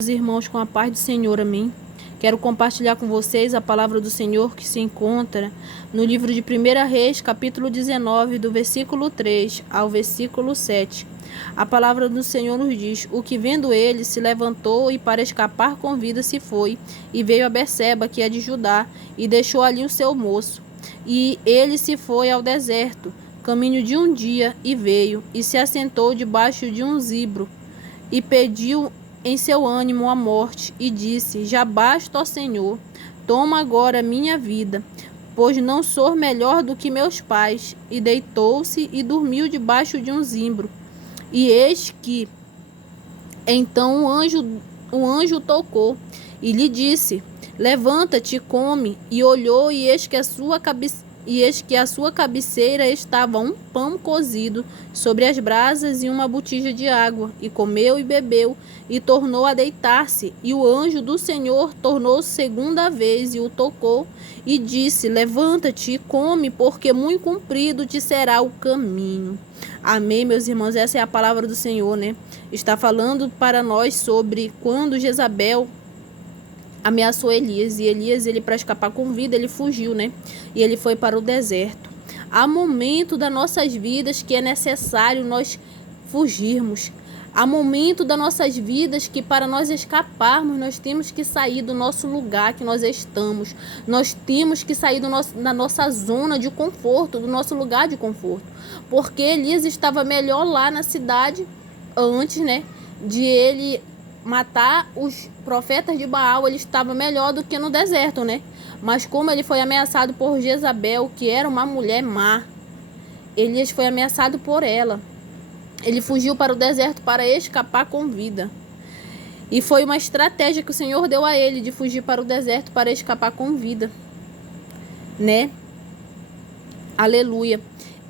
Meus irmãos, com a paz do Senhor, amém. Quero compartilhar com vocês a palavra do Senhor que se encontra no livro de 1 Reis, capítulo 19, do versículo 3 ao versículo 7. A palavra do Senhor nos diz: o que vendo ele se levantou e para escapar com vida se foi, e veio a Berseba, que é de Judá, e deixou ali o seu moço. E ele se foi ao deserto, caminho de um dia, e veio, e se assentou debaixo de um zibro, e pediu em seu ânimo a morte, e disse: já basta, ó Senhor, toma agora minha vida, pois não sou melhor do que meus pais. E deitou-se e dormiu debaixo de um zimbro. E eis que então o anjo tocou e lhe disse: levanta-te e come. E olhou, e eis que a sua cabeceira estava um pão cozido sobre as brasas e uma botija de água. E comeu e bebeu, e tornou a deitar-se. E o anjo do Senhor tornou segunda vez e o tocou, e disse: levanta-te e come, porque muito comprido te será o caminho. Amém, meus irmãos? Essa é a palavra do Senhor, né? Está falando para nós sobre quando Jezabel ameaçou Elias, e Elias, para escapar com vida, ele fugiu, né? E ele foi para o deserto. Há momento das nossas vidas que é necessário nós fugirmos. Há momento das nossas vidas que para nós escaparmos, nós temos que sair do nosso lugar que nós estamos. Nós temos que sair da nossa zona de conforto, do nosso lugar de conforto. Porque Elias estava melhor lá na cidade antes, né, de ele matar os profetas de Baal. Ele estava melhor do que no deserto, né? Mas como ele foi ameaçado por Jezabel, que era uma mulher má, Elias foi ameaçado por ela. Ele fugiu para o deserto para escapar com vida. E foi uma estratégia que o Senhor deu a ele, de fugir para o deserto para escapar com vida, né? Aleluia.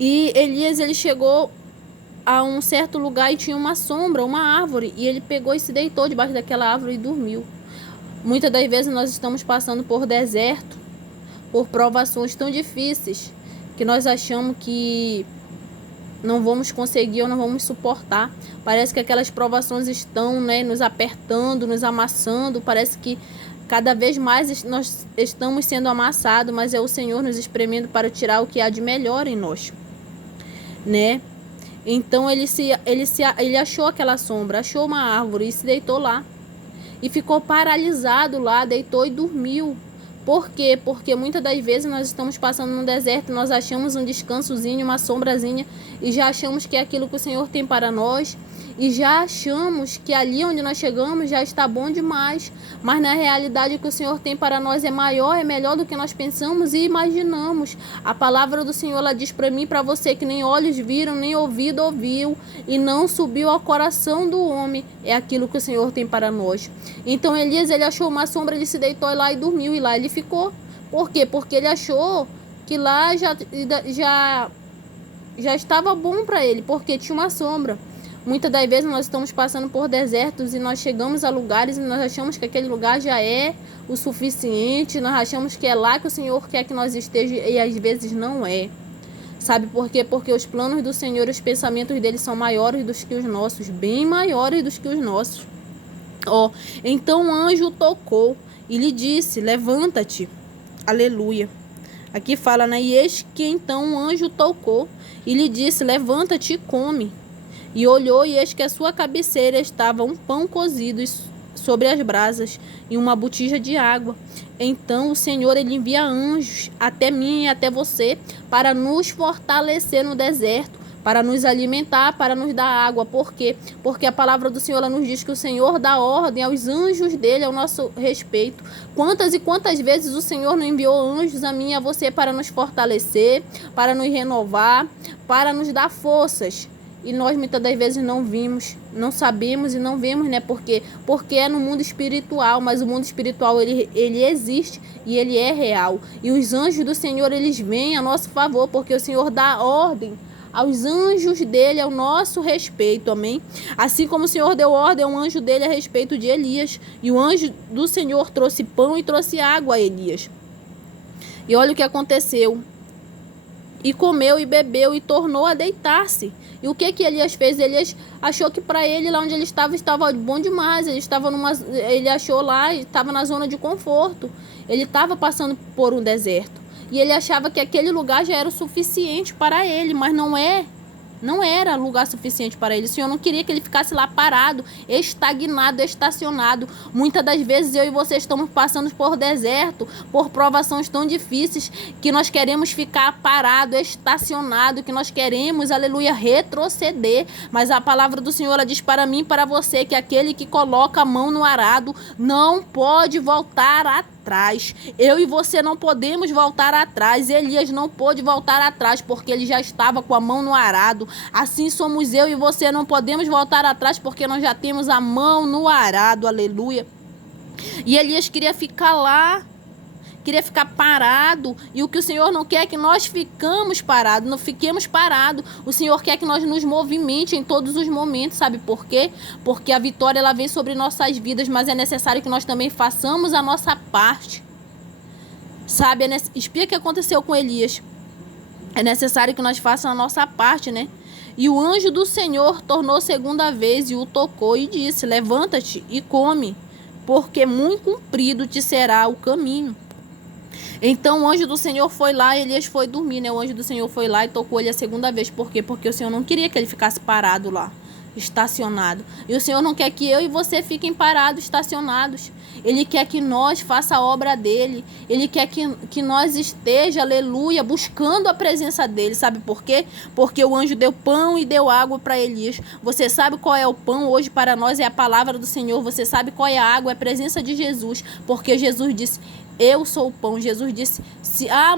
E Elias, ele chegou a um certo lugar e tinha uma sombra, uma árvore, e ele pegou e se deitou debaixo daquela árvore e dormiu. Muitas das vezes nós estamos passando por deserto, por provações tão difíceis, que nós achamos que não vamos conseguir ou não vamos suportar. Parece que aquelas provações estão, né, nos apertando, nos amassando. Parece que cada vez mais nós estamos sendo amassados, mas é o Senhor nos espremendo para tirar o que há de melhor em nós, né? Então ele achou aquela sombra, achou uma árvore e se deitou lá. E ficou paralisado lá, deitou e dormiu. Por quê? Porque muitas das vezes nós estamos passando no deserto, nós achamos um descansozinho, uma sombrazinha, e já achamos que é aquilo que o Senhor tem para nós, e já achamos que ali onde nós chegamos já está bom demais. Mas na realidade o que o Senhor tem para nós é maior, é melhor do que nós pensamos e imaginamos. A palavra do Senhor, ela diz para mim e para você que nem olhos viram, nem ouvido ouviu, e não subiu ao coração do homem é aquilo que o Senhor tem para nós. Então Elias, ele achou uma sombra, ele se deitou lá e dormiu, e lá ele ficou. Por quê? Porque ele achou que lá já estava bom para ele, porque tinha uma sombra. Muitas das vezes nós estamos passando por desertos e nós chegamos a lugares e nós achamos que aquele lugar já é o suficiente, nós achamos que é lá que o Senhor quer que nós estejamos, e às vezes não é. Sabe por quê? Porque os planos do Senhor, os pensamentos dele são maiores do que os nossos, bem maiores do que os nossos. Então o anjo tocou e lhe disse: levanta-te. Aleluia. Aqui fala, né? E eis que então o anjo tocou e lhe disse: levanta-te e come. E olhou, e eis que a sua cabeceira estava um pão cozido sobre as brasas e uma botija de água. Então o Senhor, ele envia anjos até mim e até você para nos fortalecer no deserto, para nos alimentar, para nos dar água. Por quê? Porque a palavra do Senhor, ela nos diz que o Senhor dá ordem aos anjos dele ao nosso respeito. Quantas e quantas vezes o Senhor não enviou anjos a mim e a você para nos fortalecer, para nos renovar, para nos dar forças. E nós muitas das vezes não vimos, não sabemos e não vemos, né? Porque é no mundo espiritual, mas o mundo espiritual ele existe e ele é real. E os anjos do Senhor, eles vêm a nosso favor, porque o Senhor dá ordem aos anjos dele ao nosso respeito, amém? Assim como o Senhor deu ordem a um anjo dele a respeito de Elias, e o anjo do Senhor trouxe pão e trouxe água a Elias. E olha o que aconteceu. e comeu e bebeu e tornou a deitar-se. E o que Elias fez? Elias achou que para ele, lá onde ele estava bom demais. Ele achou lá, estava na zona de conforto. Ele estava passando por um deserto. E ele achava que aquele lugar já era o suficiente para ele, mas não era lugar suficiente para ele. O Senhor não queria que ele ficasse lá parado, estagnado, estacionado. Muitas das vezes eu e você estamos passando por deserto, por provações tão difíceis, que nós queremos ficar parado, estacionado, que nós queremos, aleluia, retroceder. Mas a palavra do Senhor, ela diz para mim e para você que aquele que coloca a mão no arado não pode voltar atrás. Eu e você não podemos voltar atrás. Elias não pôde voltar atrás porque ele já estava com a mão no arado. Assim somos eu e você, não podemos voltar atrás porque nós já temos a mão no arado, aleluia. E Elias queria ficar lá, queria ficar parado, e o que o Senhor não quer é que nós fiquemos parados, não fiquemos parados. O Senhor quer que nós nos movimente em todos os momentos, sabe por quê? Porque a vitória, ela vem sobre nossas vidas, mas é necessário que nós também façamos a nossa parte, sabe? Explica o que aconteceu com Elias. É necessário que nós façamos a nossa parte, né? E o anjo do Senhor tornou segunda vez e o tocou e disse: levanta-te e come, porque muito comprido te será o caminho. Então o anjo do Senhor foi lá, Elias foi dormir, né? O anjo do Senhor foi lá e tocou ele a segunda vez. Por quê? Porque o Senhor não queria que ele ficasse parado lá, estacionado. E o Senhor não quer que eu e você fiquem parados, estacionados. Ele quer que nós faça a obra dele. Ele quer que nós esteja, aleluia, buscando a presença dele. Sabe por quê? Porque o anjo deu pão e deu água para Elias. Você sabe qual é o pão hoje para nós? É a palavra do Senhor. Você sabe qual é a água? É a presença de Jesus. Porque Jesus disse: eu sou o pão. Jesus disse: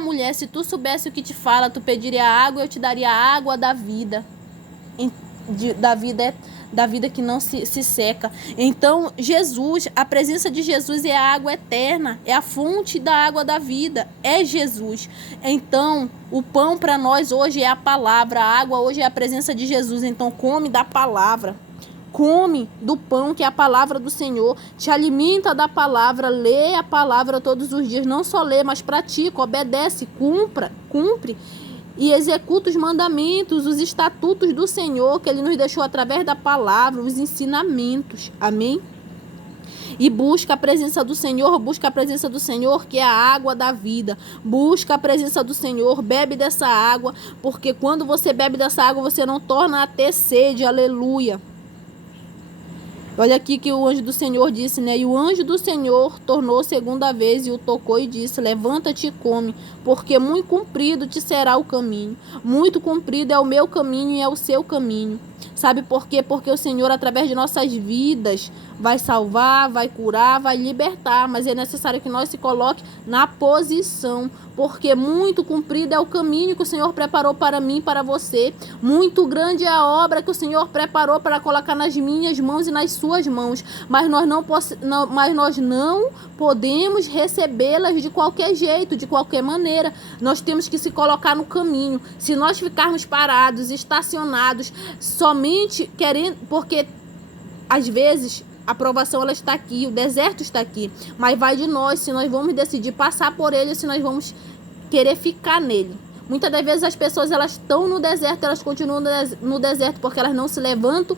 mulher, se tu soubesse o que te fala, tu pediria água, eu te daria a água da vida. Da vida que não se seca. Então Jesus, a presença de Jesus é a água eterna, é a fonte da água da vida, é Jesus. Então o pão para nós hoje é a palavra, a água hoje é a presença de Jesus. Então come da palavra, come do pão que é a palavra do Senhor, te alimenta da palavra, lê a palavra todos os dias, não só lê, mas pratica, obedece, cumpre e executa os mandamentos, os estatutos do Senhor que Ele nos deixou através da palavra, os ensinamentos, amém? E busca a presença do Senhor, que é a água da vida. Busca a presença do Senhor, bebe dessa água, porque quando você bebe dessa água, você não torna a ter sede, aleluia. Olha aqui que o anjo do Senhor disse, né? E o anjo do Senhor tornou segunda vez e o tocou e disse: levanta-te e come, porque muito comprido te será o caminho. Muito comprido é o meu caminho e é o seu caminho. Sabe por quê? Porque o Senhor, através de nossas vidas, vai salvar, vai curar, vai libertar. Mas é necessário que nós se coloque na posição, porque muito comprido é o caminho que o Senhor preparou para mim e para você. Muito grande é a obra que o Senhor preparou para colocar nas minhas mãos e nas suas mãos. Mas nós não podemos recebê-las de qualquer jeito, de qualquer maneira. Nós temos que se colocar no caminho. Se nós ficarmos parados, estacionados, somente querendo, porque às vezes a provação, ela está aqui, o deserto está aqui, mas vai de nós se nós vamos decidir passar por ele ou se nós vamos querer ficar nele. Muitas das vezes as pessoas, elas estão no deserto, elas continuam no deserto porque elas não se levantam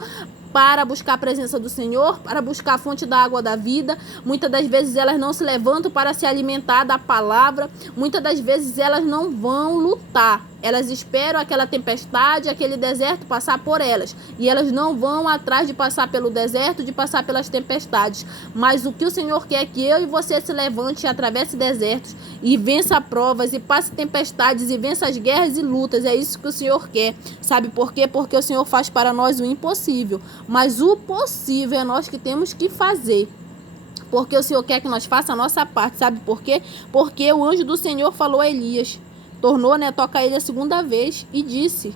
para buscar a presença do Senhor, para buscar a fonte da água da vida. Muitas das vezes elas não se levantam para se alimentar da palavra. Muitas das vezes elas não vão lutar. Elas esperam aquela tempestade, aquele deserto passar por elas. E elas não vão atrás de passar pelo deserto, de passar pelas tempestades. Mas o que o Senhor quer é que eu e você se levante e atravesse desertos e vença provas e passe tempestades e vença as guerras e lutas. É isso que o Senhor quer. Sabe por quê? Porque o Senhor faz para nós o impossível. Mas o possível é nós que temos que fazer. Porque o Senhor quer que nós façamos a nossa parte. Sabe por quê? Porque o anjo do Senhor falou a Elias. Tornou, né, toca ele a segunda vez e disse: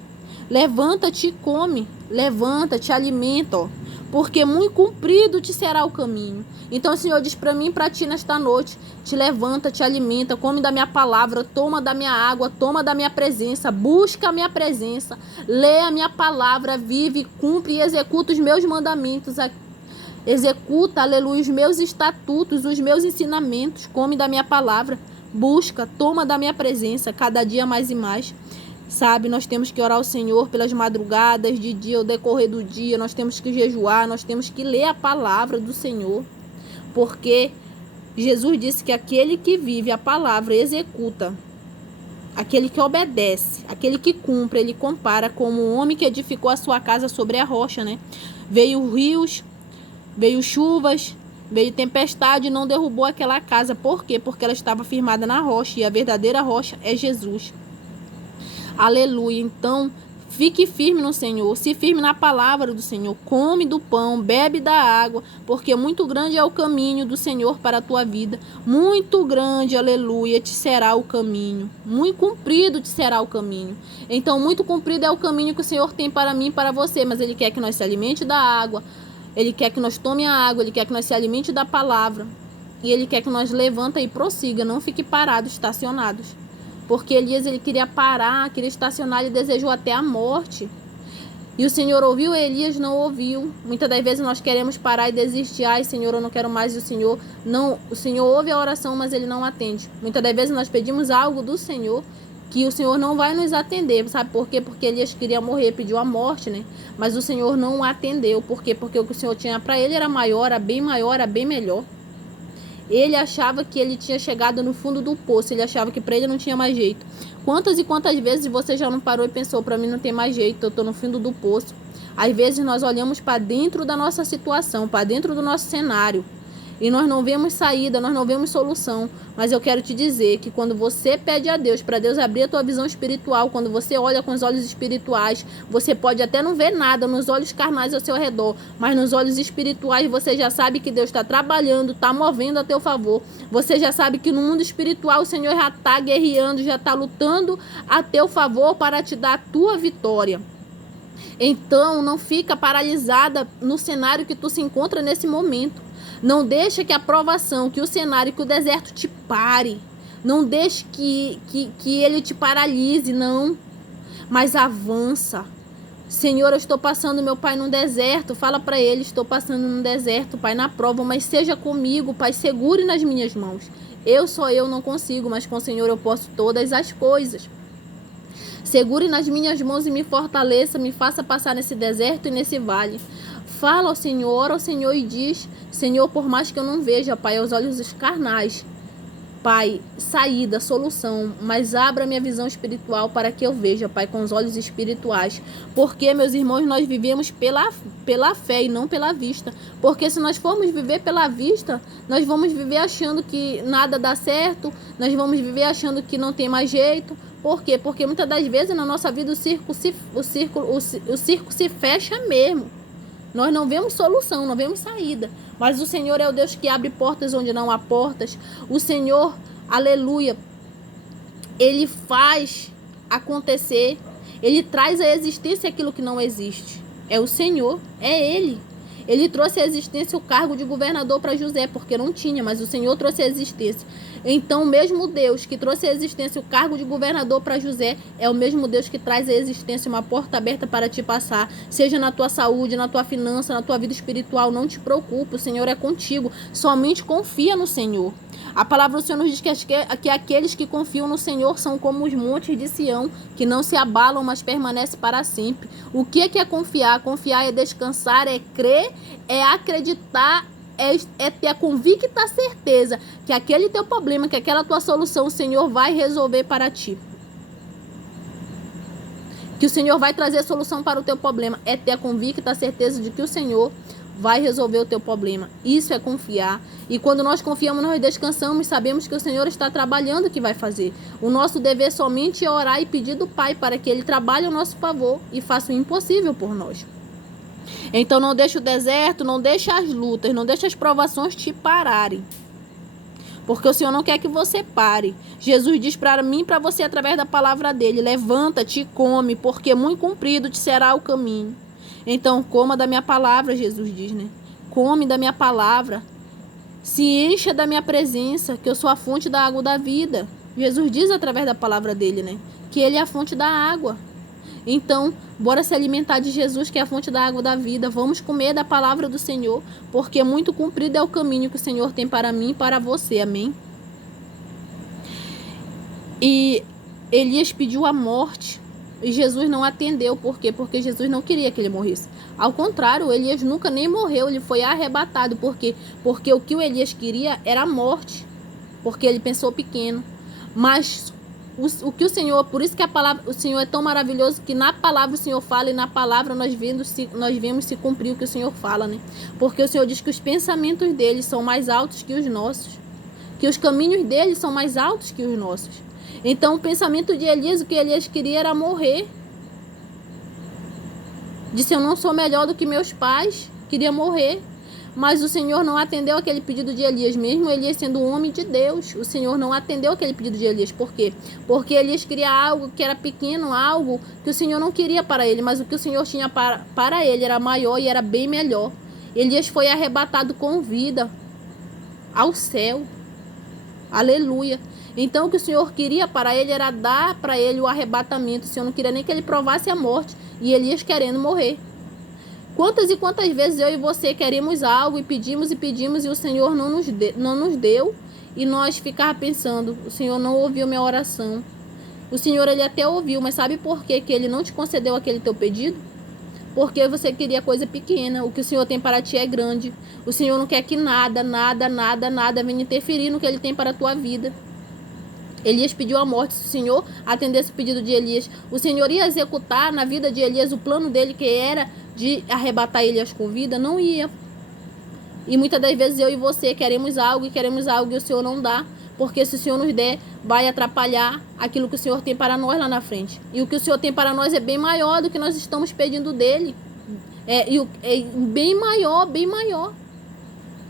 levanta-te e come, levanta-te, alimenta, ó, porque muito comprido te será o caminho. Então o Senhor diz para mim e para ti nesta noite: te levanta, te alimenta, come da minha palavra, toma da minha água, toma da minha presença, busca a minha presença, lê a minha palavra, vive, cumpre e executa os meus mandamentos, executa, aleluia, os meus estatutos, os meus ensinamentos, come da minha palavra. Busca, toma da minha presença, cada dia mais e mais. Sabe, nós temos que orar ao Senhor pelas madrugadas, de dia, ao decorrer do dia, nós temos que jejuar, nós temos que ler a palavra do Senhor, porque Jesus disse que aquele que vive a palavra e executa, aquele que obedece, aquele que cumpre, ele compara como um homem que edificou a sua casa sobre a rocha, né? Veio rios, veio chuvas, veio tempestade e não derrubou aquela casa. Por quê? Porque ela estava firmada na rocha, e a verdadeira rocha é Jesus. Aleluia. Então, fique firme no Senhor, se firme na palavra do Senhor, come do pão, bebe da água, porque muito grande é o caminho do Senhor para a tua vida. Muito grande, aleluia, te será o caminho. Muito comprido te será o caminho. Então, muito comprido é o caminho que o Senhor tem para mim e para você, mas Ele quer que nós se alimente da água, Ele quer que nós tome a água, Ele quer que nós se alimente da palavra, e Ele quer que nós levanta e prossiga, não fique parados, estacionados. Porque Elias, ele queria parar, queria estacionar, ele desejou até a morte. E o Senhor ouviu, Elias não ouviu. Muitas das vezes nós queremos parar e desistir. Ai, Senhor, eu não quero mais. O Senhor não, o Senhor ouve a oração, mas Ele não atende. Muitas das vezes nós pedimos algo do Senhor que o Senhor não vai nos atender. Sabe por quê? Porque Elias queria morrer, pediu a morte, né? Mas o Senhor não atendeu. Por quê? Porque o que o Senhor tinha para ele era maior, era bem melhor. Ele achava que ele tinha chegado no fundo do poço, ele achava que para ele não tinha mais jeito. Quantas e quantas vezes você já não parou e pensou, para mim não tem mais jeito, eu estou no fundo do poço? Às vezes nós olhamos para dentro da nossa situação, para dentro do nosso cenário, e nós não vemos saída, nós não vemos solução. Mas eu quero te dizer que quando você pede a Deus, para Deus abrir a tua visão espiritual, quando você olha com os olhos espirituais, você pode até não ver nada nos olhos carnais ao seu redor, mas nos olhos espirituais você já sabe que Deus está trabalhando, está movendo a teu favor. Você já sabe que no mundo espiritual o Senhor já está guerreando, já está lutando a teu favor para te dar a tua vitória. Então não fica paralisada no cenário que tu se encontra nesse momento. Não deixa que a provação, que o cenário, que o deserto te pare. Não deixe que ele te paralise, não. Mas avança. Senhor, eu estou passando, meu Pai, num deserto. Fala para ele, estou passando num deserto, Pai, na prova. Mas seja comigo, Pai, segure nas minhas mãos. Eu não consigo, mas com o Senhor eu posso todas as coisas. Segure nas minhas mãos e me fortaleça, me faça passar nesse deserto e nesse vale. Fala ao Senhor, ora ao Senhor e diz, Senhor, por mais que eu não veja, Pai, aos olhos carnais, Pai, saída, solução, mas abra minha visão espiritual para que eu veja, Pai, com os olhos espirituais. Porque, meus irmãos, nós vivemos pela fé e não pela vista. Porque se nós formos viver pela vista, nós vamos viver achando que nada dá certo, nós vamos viver achando que não tem mais jeito. Por quê? Porque muitas das vezes na nossa vida o circo se fecha mesmo. Nós não vemos solução, não vemos saída. Mas o Senhor é o Deus que abre portas onde não há portas. O Senhor, aleluia, Ele faz acontecer. Ele traz à existência aquilo que não existe. É o Senhor, é Ele. Ele trouxe à existência o cargo de governador para José, porque não tinha, mas o Senhor trouxe à existência. Então, o mesmo Deus que trouxe à existência o cargo de governador para José é o mesmo Deus que traz à existência uma porta aberta para te passar, seja na tua saúde, na tua finança, na tua vida espiritual. Não te preocupe, o Senhor é contigo. Somente confia no Senhor. A palavra do Senhor nos diz que aqueles que confiam no Senhor são como os montes de Sião, que não se abalam, mas permanecem para sempre. O que é confiar? Confiar é descansar, é crer, é acreditar, é ter a convicta certeza que aquele teu problema, que aquela tua solução, o Senhor vai resolver para ti. Que o Senhor vai trazer a solução para o teu problema. É ter a convicta certeza de que o Senhor vai resolver o teu problema. Isso é confiar. E quando nós confiamos, nós descansamos e sabemos que o Senhor está trabalhando o que vai fazer. O nosso dever somente é orar e pedir do Pai para que Ele trabalhe ao nosso favor e faça o impossível por nós. Então não deixe o deserto, não deixe as lutas, não deixe as provações te pararem. Porque o Senhor não quer que você pare. Jesus diz para mim e para você através da palavra dele, levanta-te e come, porque muito comprido te será o caminho. Então coma da minha palavra, Jesus diz, né? Come da minha palavra. Se encha da minha presença, que eu sou a fonte da água da vida. Jesus diz através da palavra dele, né? Que ele é a fonte da água. Então, bora se alimentar de Jesus, que é a fonte da água da vida. Vamos comer da palavra do Senhor, porque muito comprido é o caminho que o Senhor tem para mim e para você. Amém? E Elias pediu a morte. E Jesus não atendeu. Por quê? Porque Jesus não queria que ele morresse. Ao contrário, Elias nunca nem morreu. Ele foi arrebatado. Por quê? Porque o que o Elias queria era a morte. Porque ele pensou pequeno. Mas o que o Senhor... Por isso que a palavra... O Senhor é tão maravilhoso que na palavra o Senhor fala. E na palavra nós vemos se cumprir o que o Senhor fala, né? Porque o Senhor diz que os pensamentos dele são mais altos que os nossos. Que os caminhos dele são mais altos que os nossos. Então o pensamento de Elias, o que Elias queria era morrer. Disse, eu não sou melhor do que meus pais. Queria morrer. Mas o Senhor não atendeu aquele pedido de Elias. Mesmo Elias sendo um homem de Deus, o Senhor não atendeu aquele pedido de Elias. Por quê? Porque Elias queria algo que era pequeno, algo que o Senhor não queria para ele. Mas o que o Senhor tinha para ele era maior e era bem melhor. Elias foi arrebatado com vida ao céu. Aleluia. Então o que o Senhor queria para ele era dar para ele o arrebatamento. O Senhor não queria nem que ele provasse a morte. E Elias querendo morrer. Quantas e quantas vezes eu e você queremos algo e pedimos e o Senhor não nos deu. E nós ficávamos pensando, o Senhor não ouviu minha oração. O Senhor ele até ouviu, mas sabe por que ele não te concedeu aquele teu pedido? Porque você queria coisa pequena. O que o Senhor tem para ti é grande. O Senhor não quer que nada venha interferir no que ele tem para a tua vida. Elias pediu a morte. Se o Senhor atendesse o pedido de Elias, o Senhor ia executar na vida de Elias o plano dele, que era de arrebatar Elias com vida? Não ia. E muitas das vezes eu e você queremos algo e o Senhor não dá. Porque se o Senhor nos der, vai atrapalhar aquilo que o Senhor tem para nós lá na frente. E o que o Senhor tem para nós é bem maior do que nós estamos pedindo dele. É bem maior.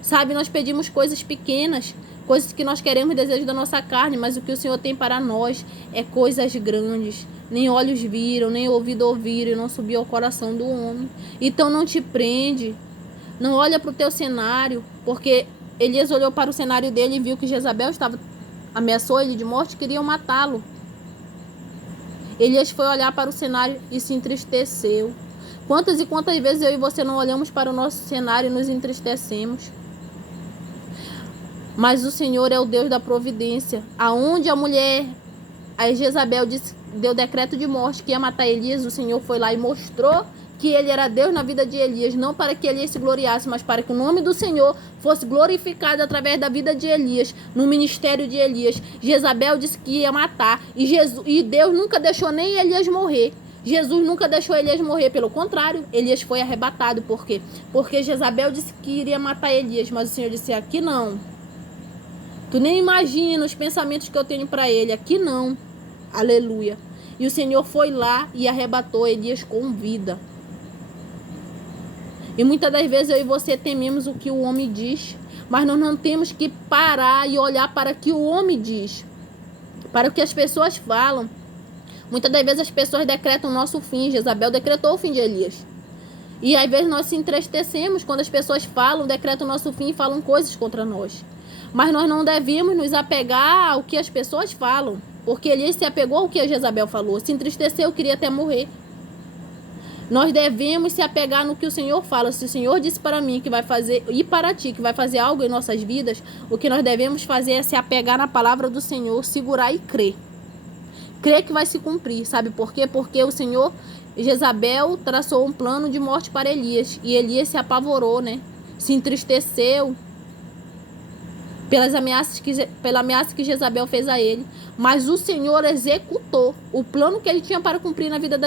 Sabe, nós pedimos coisas pequenas, coisas que nós queremos, desejos da nossa carne, mas o que o Senhor tem para nós é coisas grandes. Nem olhos viram, nem ouvido ouviram, e não subiu ao coração do homem. Então não te prende. Não olha para o teu cenário, porque Elias olhou para o cenário dele e viu que Jezabel ameaçou ele de morte, queriam matá-lo. Elias foi olhar para o cenário e se entristeceu. Quantas e quantas vezes eu e você não olhamos para o nosso cenário e nos entristecemos? Mas o Senhor é o Deus da providência. Aonde a Jezabel deu decreto de morte que ia matar Elias, o Senhor foi lá e mostrou que ele era Deus na vida de Elias, não para que Elias se gloriasse, mas para que o nome do Senhor fosse glorificado através da vida de Elias, no ministério de Elias. Jezabel disse que ia matar, e Deus nunca deixou nem Elias morrer. Jesus nunca deixou Elias morrer, pelo contrário, Elias foi arrebatado. Por quê? Porque Jezabel disse que iria matar Elias, mas o Senhor disse, aqui não. Tu nem imagina os pensamentos que eu tenho para ele, aqui não. Aleluia. E o Senhor foi lá e arrebatou Elias com vida. E muitas das vezes eu e você tememos o que o homem diz, mas nós não temos que parar e olhar para o que o homem diz, para o que as pessoas falam. Muitas das vezes as pessoas decretam o nosso fim. Jezabel decretou o fim de Elias. E às vezes nós se entristecemos quando as pessoas falam, decretam o nosso fim e falam coisas contra nós. Mas nós não devemos nos apegar ao que as pessoas falam, porque Elias se apegou ao que a Jezabel falou, se entristeceu, queria até morrer. Nós devemos se apegar no que o Senhor fala. Se o Senhor disse para mim que vai fazer, e para ti, que vai fazer algo em nossas vidas, o que nós devemos fazer é se apegar na palavra do Senhor, segurar e crer. Crer que vai se cumprir. Sabe por quê? Porque o Senhor, Jezabel, traçou um plano de morte para Elias. E Elias se apavorou, né? Se entristeceu pela ameaça que Jezabel fez a ele. Mas o Senhor executou o plano que ele tinha para cumprir na vida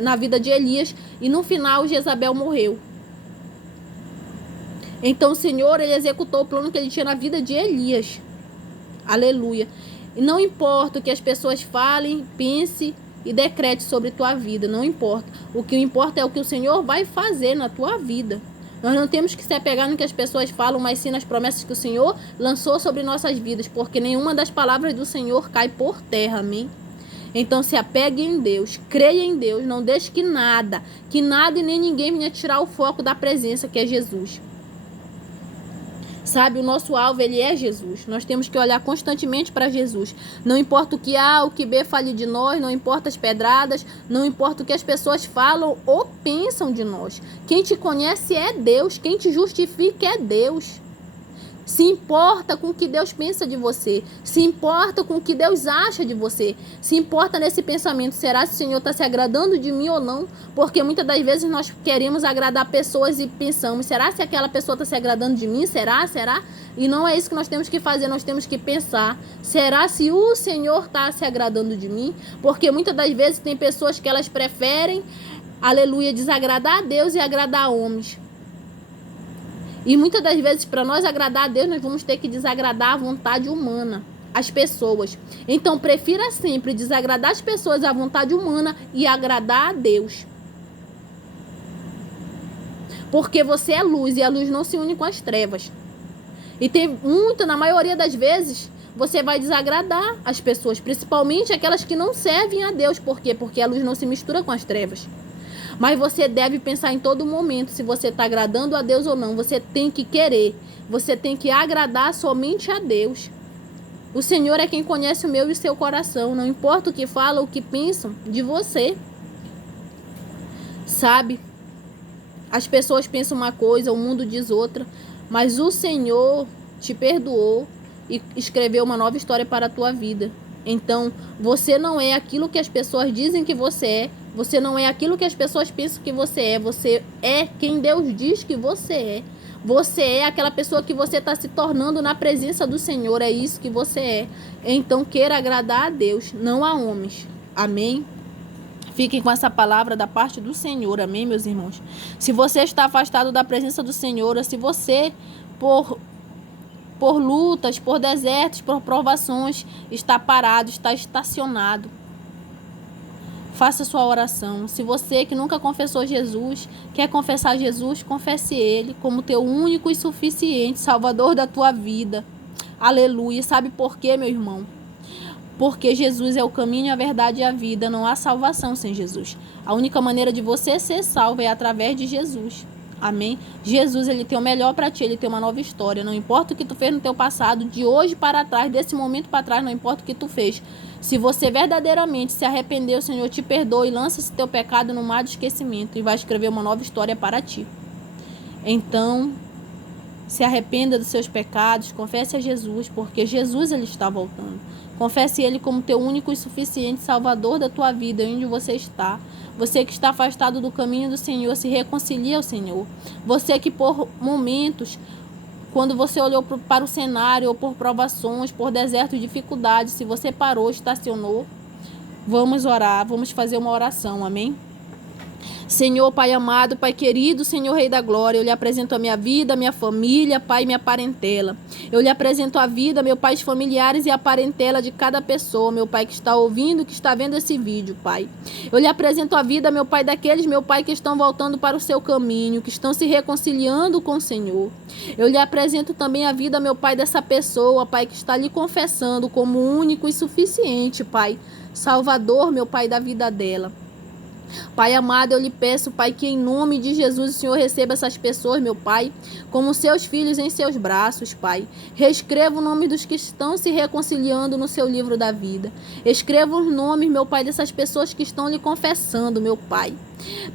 na vida de Elias, e no final Jezabel morreu. Então o Senhor, ele executou o plano que ele tinha na vida de Elias. Aleluia. E não importa o que as pessoas falem, pense e decrete sobre tua vida, não importa. O que importa é o que o Senhor vai fazer na tua vida. Nós não temos que se apegar no que as pessoas falam, mas sim nas promessas que o Senhor lançou sobre nossas vidas, porque nenhuma das palavras do Senhor cai por terra, amém? Então se apegue em Deus, creia em Deus, não deixe que nada e nem ninguém venha tirar o foco da presença que é Jesus. Sabe, o nosso alvo, ele é Jesus. Nós temos que olhar constantemente para Jesus. Não importa o que A, o que B fale de nós, não importa as pedradas, não importa o que as pessoas falam ou pensam de nós. Quem te conhece é Deus, quem te justifica é Deus. Se importa com o que Deus pensa de você. Se importa com o que Deus acha de você. Se importa nesse pensamento. Será que o Senhor está se agradando de mim ou não? Porque muitas das vezes nós queremos agradar pessoas e pensamos, será que aquela pessoa está se agradando de mim? Será? E não é isso que nós temos que fazer. Nós temos que pensar, será se o Senhor está se agradando de mim? Porque muitas das vezes tem pessoas que elas preferem, aleluia, desagradar a Deus e agradar a homens. E muitas das vezes, para nós agradar a Deus, nós vamos ter que desagradar a vontade humana, as pessoas. Então, prefira sempre desagradar as pessoas à vontade humana e agradar a Deus. Porque você é luz e a luz não se une com as trevas. E na maioria das vezes, você vai desagradar as pessoas, principalmente aquelas que não servem a Deus. Por quê? Porque a luz não se mistura com as trevas. Mas você deve pensar em todo momento se você está agradando a Deus ou não. Você tem que querer. Você tem que agradar somente a Deus. O Senhor é quem conhece o meu e o seu coração. Não importa o que falam, o que pensam de você. Sabe? As pessoas pensam uma coisa, o mundo diz outra. Mas o Senhor te perdoou e escreveu uma nova história para a tua vida. Então, você não é aquilo que as pessoas dizem que você é. Você não é aquilo que as pessoas pensam que você é. Você é quem Deus diz que você é. Você é aquela pessoa que você está se tornando na presença do Senhor. É isso que você é. Então, queira agradar a Deus, não a homens. Amém? Fiquem com essa palavra da parte do Senhor. Amém, meus irmãos? Se você está afastado da presença do Senhor, ou se você, por lutas, por desertos, por provações, está parado, está estacionado, faça sua oração. Se você que nunca confessou Jesus, quer confessar Jesus, confesse Ele como teu único e suficiente Salvador da tua vida. Aleluia. Sabe por quê, meu irmão? Porque Jesus é o caminho, a verdade e a vida. Não há salvação sem Jesus. A única maneira de você ser salvo é através de Jesus. Amém? Jesus, Ele tem o melhor para ti. Ele tem uma nova história. Não importa o que tu fez no teu passado, de hoje para trás, desse momento para trás, não importa o que tu fez. Se você verdadeiramente se arrependeu, o Senhor te perdoa e lança esse teu pecado no mar do esquecimento e vai escrever uma nova história para ti. Então, se arrependa dos seus pecados, confesse a Jesus, porque Jesus, Ele está voltando. Confesse Ele como teu único e suficiente Salvador da tua vida, onde você está. Você que está afastado do caminho do Senhor, se reconcilie ao Senhor. Você que por momentos, quando você olhou para o cenário, ou por provações, por desertos, dificuldades, se você parou, estacionou, vamos orar, vamos fazer uma oração, amém? Senhor, Pai amado, Pai querido, Senhor Rei da Glória, eu lhe apresento a minha vida, a minha família, Pai, minha parentela. Eu lhe apresento a vida, meu Pai, os familiares e a parentela de cada pessoa, meu Pai, que está ouvindo, que está vendo esse vídeo, Pai. Eu lhe apresento a vida, meu Pai, daqueles, meu Pai, que estão voltando para o seu caminho, que estão se reconciliando com o Senhor. Eu lhe apresento também a vida, meu Pai, dessa pessoa, Pai, que está lhe confessando como único e suficiente, Pai, Salvador, meu Pai, da vida dela. Pai amado, eu lhe peço, Pai, que em nome de Jesus o Senhor receba essas pessoas, meu Pai, como seus filhos em seus braços, Pai. Reescreva o nome dos que estão se reconciliando no seu livro da vida. Escreva os nomes, meu Pai, dessas pessoas que estão lhe confessando, meu Pai,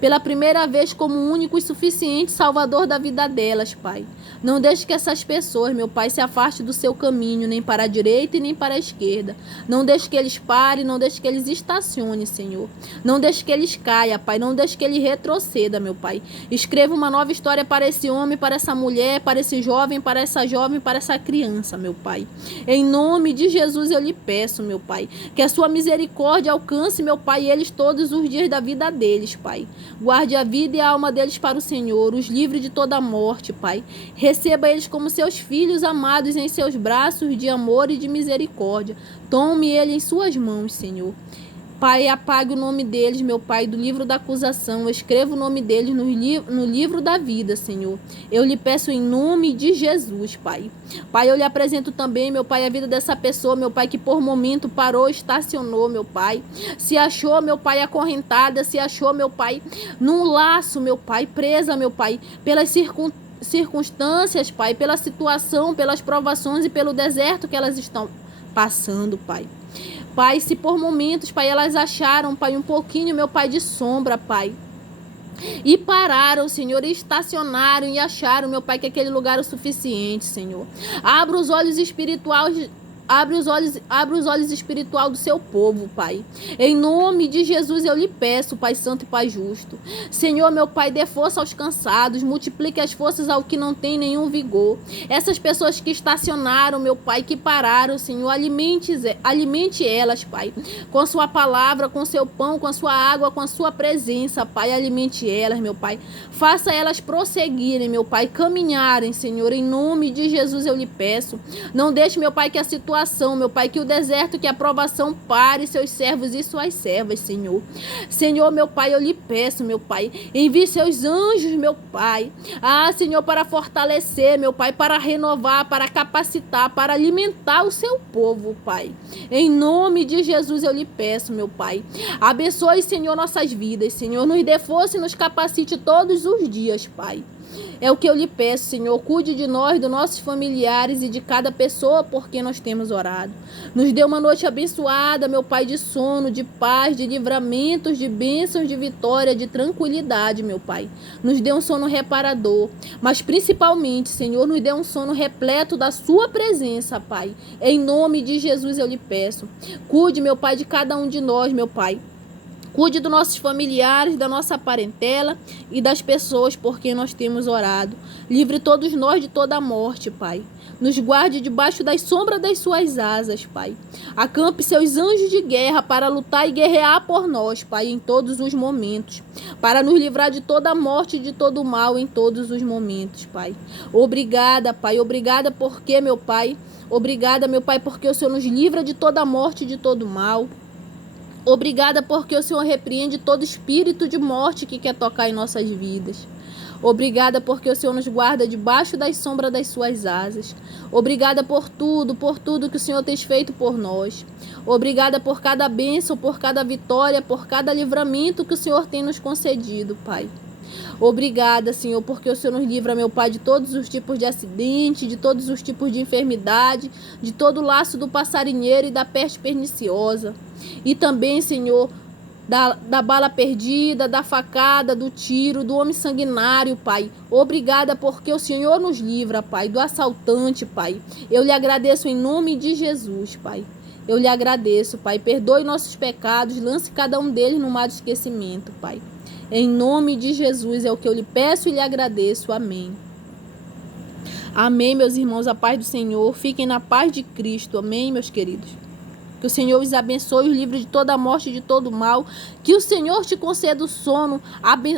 pela primeira vez como único e suficiente Salvador da vida delas, Pai. Não deixe que essas pessoas, meu Pai, se afastem do seu caminho, nem para a direita e nem para a esquerda. Não deixe que eles parem, não deixe que eles estacionem, Senhor. Não deixe que eles caiam, Pai. Não deixe que ele retroceda, meu Pai. Escreva uma nova história para esse homem, para essa mulher, para esse jovem, para essa criança, meu Pai. Em nome de Jesus eu lhe peço, meu Pai, que a sua misericórdia alcance, meu Pai, eles todos os dias da vida deles, Pai. Guarde a vida e a alma deles para o Senhor, os livre de toda morte, Pai. Receba eles como seus filhos amados em seus braços de amor e de misericórdia. Tome ele em suas mãos, Senhor. Pai, apague o nome deles, meu Pai, do livro da acusação. Escreva o nome deles no livro da vida, Senhor. Eu lhe peço em nome de Jesus, Pai. Pai, eu lhe apresento também, meu Pai, a vida dessa pessoa, meu Pai, que por momento parou, estacionou, meu Pai. Se achou, meu Pai, acorrentada, se achou, meu Pai, num laço, meu Pai, presa, meu Pai, pelas circunstâncias, Pai, pela situação, pelas provações e pelo deserto que elas estão passando, Pai. Pai, se por momentos, Pai, elas acharam, Pai, um pouquinho, meu Pai, de sombra, Pai, E pararam, Senhor, e estacionaram e acharam, meu Pai, que aquele lugar é o suficiente, Senhor. Abra os olhos espirituais. Abre os olhos espiritual do seu povo, Pai. Em nome de Jesus eu lhe peço, Pai Santo e Pai Justo. Senhor, meu Pai, dê força aos cansados, multiplique as forças ao que não tem nenhum vigor. Essas pessoas que estacionaram, meu Pai, que pararam, Senhor, alimente elas, Pai, com a sua palavra, com o seu pão, com a sua água, com a sua presença, Pai, alimente elas, meu Pai. Faça elas prosseguirem, meu Pai, caminharem, Senhor, em nome de Jesus eu lhe peço. Não deixe, meu Pai, que a situação, meu Pai, que o deserto, que a provação pare seus servos e suas servas, Senhor. Senhor, meu Pai, eu lhe peço, meu Pai, envie seus anjos, meu Pai. Senhor, para fortalecer, meu Pai, para renovar, para capacitar, para alimentar o seu povo, Pai. Em nome de Jesus eu lhe peço, meu Pai. Abençoe, Senhor, nossas vidas, Senhor. Nos dê força e nos capacite todos os dias, Pai. É o que eu lhe peço, Senhor. Cuide de nós, dos nossos familiares e de cada pessoa por quem nós temos orado. Nos dê uma noite abençoada, meu Pai, de sono, de paz, de livramentos, de bênçãos, de vitória, de tranquilidade, meu Pai. Nos dê um sono reparador. Mas principalmente, Senhor, nos dê um sono repleto da sua presença, Pai. Em nome de Jesus eu lhe peço. Cuide, meu Pai, de cada um de nós, meu Pai. Cuide dos nossos familiares, da nossa parentela e das pessoas por quem nós temos orado. Livre todos nós de toda a morte, Pai. Nos guarde debaixo das sombras das suas asas, Pai. Acampe seus anjos de guerra para lutar e guerrear por nós, Pai, em todos os momentos. Para nos livrar de toda a morte e de todo o mal em todos os momentos, Pai. Obrigada, Pai. Obrigada porque, meu Pai. Obrigada, meu Pai, porque o Senhor nos livra de toda a morte e de todo o mal. Obrigada porque o Senhor repreende todo espírito de morte que quer tocar em nossas vidas. Obrigada porque o Senhor nos guarda debaixo das sombras das suas asas. Obrigada por tudo que o Senhor tem feito por nós. Obrigada por cada bênção, por cada vitória, por cada livramento que o Senhor tem nos concedido, Pai. Obrigada, Senhor, porque o Senhor nos livra, meu Pai, de todos os tipos de acidente, de todos os tipos de enfermidade, de todo o laço do passarinheiro e da peste perniciosa. E também, Senhor, da bala perdida, da facada, do tiro, do homem sanguinário, Pai. Obrigada porque o Senhor nos livra, Pai, do assaltante, Pai. Eu lhe agradeço em nome de Jesus, Pai. Eu lhe agradeço, Pai. Perdoe nossos pecados, lance cada um deles no mar do esquecimento, Pai. Em nome de Jesus é o que eu lhe peço e lhe agradeço. Amém. Amém, meus irmãos. A paz do Senhor. Fiquem na paz de Cristo. Amém, meus queridos. Que o Senhor os abençoe, os livre de toda a morte e de todo o mal. Que o Senhor te conceda o sono,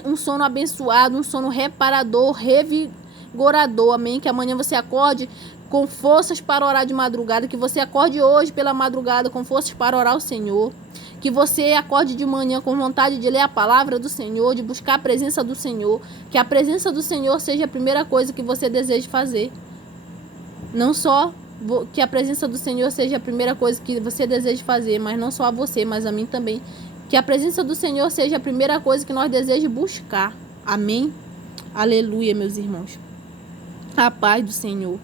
um sono abençoado, um sono reparador, revigorador. Amém. Que amanhã você acorde com forças para orar de madrugada. Que você acorde hoje pela madrugada com forças para orar ao Senhor. Que você acorde de manhã com vontade de ler a palavra do Senhor, de buscar a presença do Senhor. Que a presença do Senhor seja a primeira coisa que você deseja fazer. Não só que a presença do Senhor seja a primeira coisa que você deseja fazer, mas não só a você, mas a mim também. Que a presença do Senhor seja a primeira coisa que nós desejamos buscar. Amém? Aleluia, meus irmãos. A paz do Senhor.